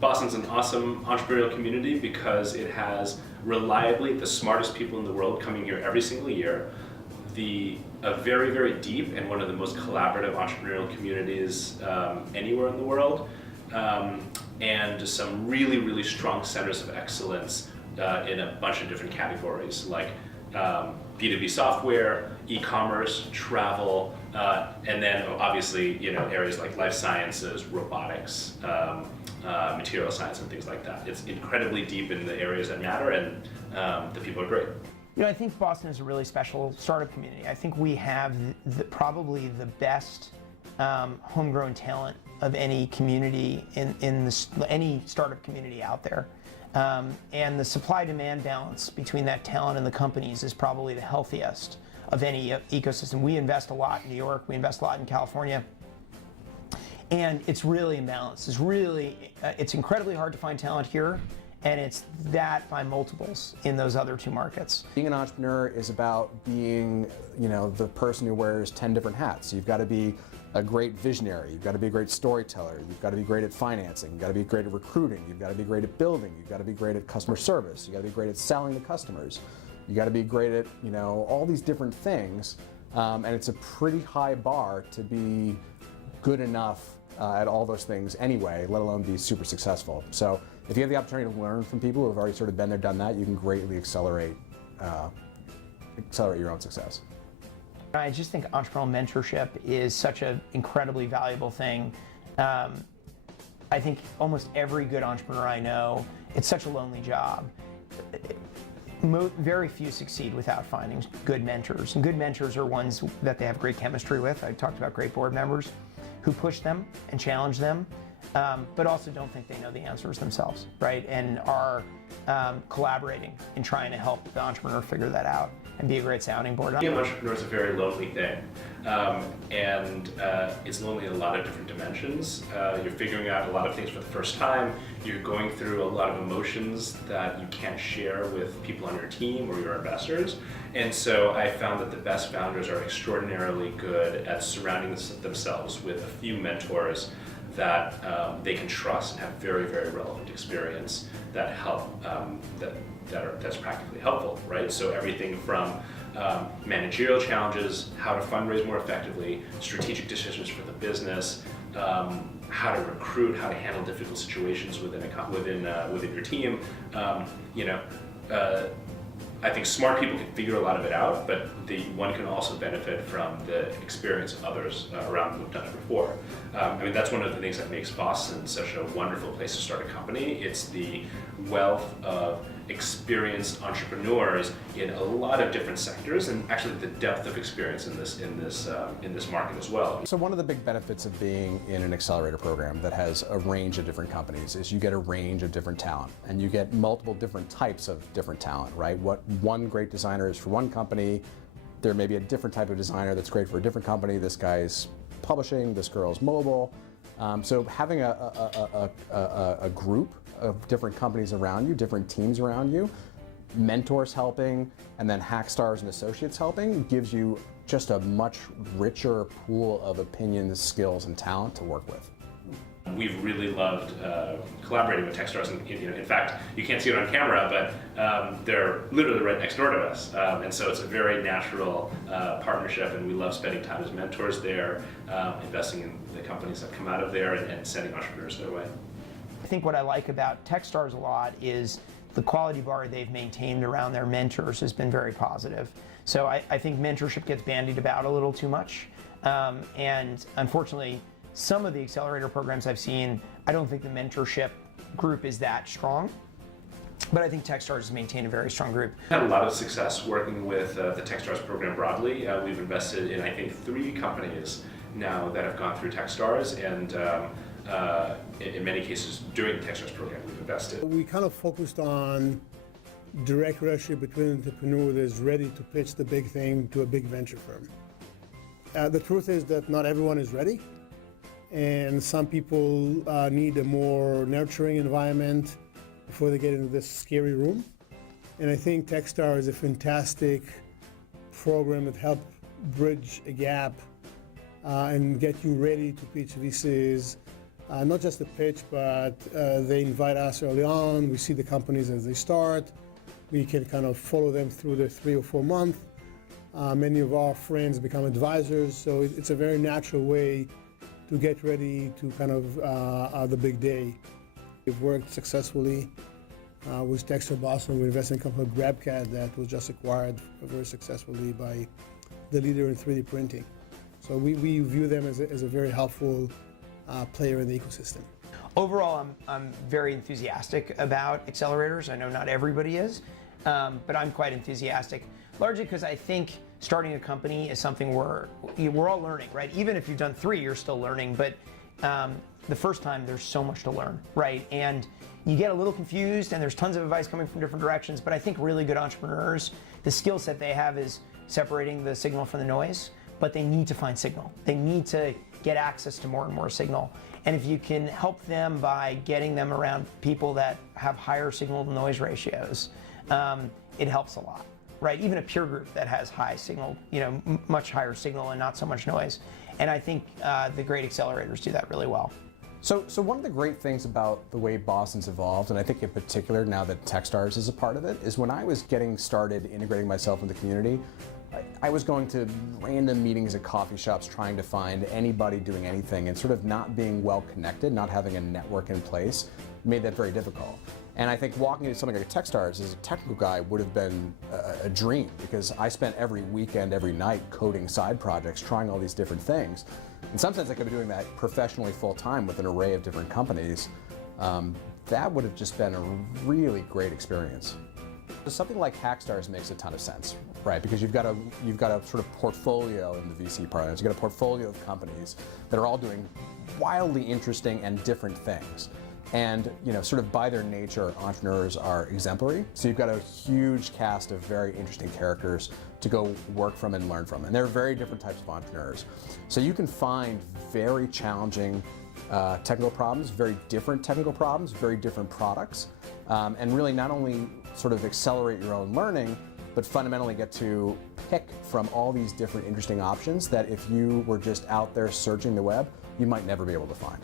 Boston's an awesome entrepreneurial community because it has reliably the smartest people in the world coming here every single year. A very, very deep and one of the most collaborative entrepreneurial communities anywhere in the world. And just some really, really strong centers of excellence in a bunch of different categories like B2B software, e-commerce, travel, and then obviously areas like life sciences, robotics, material science, and things like that. It's incredibly deep in the areas that matter, and the people are great. I think Boston is a really special startup community. I think we have probably the best homegrown talent of any community in any startup community out there. And the supply-demand balance between that talent and the companies is probably the healthiest of any ecosystem. We invest a lot in New York, we invest a lot in California, and it's really imbalanced. It's incredibly hard to find talent here, and it's that by multiples in those other two markets. Being an entrepreneur is about being, the person who wears 10 different hats. You've got to be a great visionary, you've got to be a great storyteller, you've got to be great at financing, you've got to be great at recruiting, you've got to be great at building, you've got to be great at customer service, you've got to be great at selling to customers, you got to be great at, all these different things, and it's a pretty high bar to be good enough at all those things anyway, let alone be super successful. So if you have the opportunity to learn from people who have already sort of been there, done that, you can greatly accelerate your own success. I just think entrepreneurial mentorship is such an incredibly valuable thing. I think almost every good entrepreneur I know, it's such a lonely job. Very few succeed without finding good mentors. And good mentors are ones that they have great chemistry with. I talked about great board members who push them and challenge them, but also don't think they know the answers themselves, right? And are collaborating in trying to help the entrepreneur figure that out and be a great sounding board. Being an entrepreneur is a very lonely thing, and it's lonely in a lot of different dimensions. You're figuring out a lot of things for the first time. You're going through a lot of emotions that you can't share with people on your team or your investors. And so I found that the best founders are extraordinarily good at surrounding themselves with a few mentors that they can trust and have very, very relevant experience that help, that's practically helpful, right? So everything from managerial challenges, how to fundraise more effectively, strategic decisions for the business, how to recruit, how to handle difficult situations within your team. I think smart people can figure a lot of it out, but one can also benefit from the experience of others around who've done it before. That's one of the things that makes Boston such a wonderful place to start a company. It's the wealth of experienced entrepreneurs in a lot of different sectors, and actually the depth of experience in this market as well. So one of the big benefits of being in an accelerator program that has a range of different companies is you get a range of different talent, and you get multiple different types of different talent, right? What one great designer is for one company, there may be a different type of designer that's great for a different company. This guy's publishing, this girl's mobile. So having a group of different companies around you, different teams around you, mentors helping, and then Hackstars and associates helping gives you just a much richer pool of opinions, skills, and talent to work with. We've really loved collaborating with Techstars. In fact, you can't see it on camera, but they're literally right next door to us. And so it's a very natural partnership, and we love spending time as mentors there, investing in the companies that come out of there, and sending entrepreneurs their way. I think what I like about Techstars a lot is the quality bar they've maintained around their mentors has been very positive. So I think mentorship gets bandied about a little too much. And unfortunately, some of the accelerator programs I've seen, I don't think the mentorship group is that strong. But I think Techstars has maintained a very strong group. We've had a lot of success working with the Techstars program broadly. We've invested in, I think, 3 companies now that have gone through Techstars, and in many cases during the Techstars program we've invested. We kind of focused on direct relationship between an entrepreneur that is ready to pitch the big thing to a big venture firm. The truth is that not everyone is ready, and some people need a more nurturing environment before they get into this scary room. And I think Techstars is a fantastic program that helps bridge a gap and get you ready to pitch VCs Not just the pitch, but they invite us early on. We see the companies as they start. We can kind of follow them through the 3 or 4 months. Many of our friends become advisors, so it's a very natural way to get ready to kind of the big day. We've worked successfully with Texture Boston. We invested in a company called GrabCAD that was just acquired very successfully by the leader in 3D printing. So we view them as a very helpful player in the ecosystem. Overall, I'm very enthusiastic about accelerators. I know not everybody is, but I'm quite enthusiastic, largely because I think starting a company is something we're all learning, right? Even if you've done 3, you're still learning, but the first time there's so much to learn, right? And you get a little confused and there's tons of advice coming from different directions, but I think really good entrepreneurs, the skill set they have is separating the signal from the noise, but they need to find signal. They need to get access to more and more signal. And if you can help them by getting them around people that have higher signal to noise ratios, it helps a lot, right? Even a peer group that has high signal, much higher signal and not so much noise. And I think the great accelerators do that really well. So one of the great things about the way Boston's evolved, and I think in particular now that Techstars is a part of it, is when I was getting started integrating myself in the community, I was going to random meetings at coffee shops trying to find anybody doing anything, and sort of not being well connected, not having a network in place, made that very difficult. And I think walking into something like Techstars as a technical guy would have been a dream, because I spent every weekend, every night coding side projects, trying all these different things. In some sense, I could be doing that professionally full-time with an array of different companies. That would have just been a really great experience. Something like Hackstars makes a ton of sense, right? Because you've got a sort of portfolio in the VC parlance. You've got a portfolio of companies that are all doing wildly interesting and different things. And sort of by their nature, entrepreneurs are exemplary. So you've got a huge cast of very interesting characters to go work from and learn from. And there are very different types of entrepreneurs. So you can find very challenging technical problems, very different technical problems, very different products, and really not only sort of accelerate your own learning, but fundamentally get to pick from all these different interesting options that if you were just out there searching the web, you might never be able to find.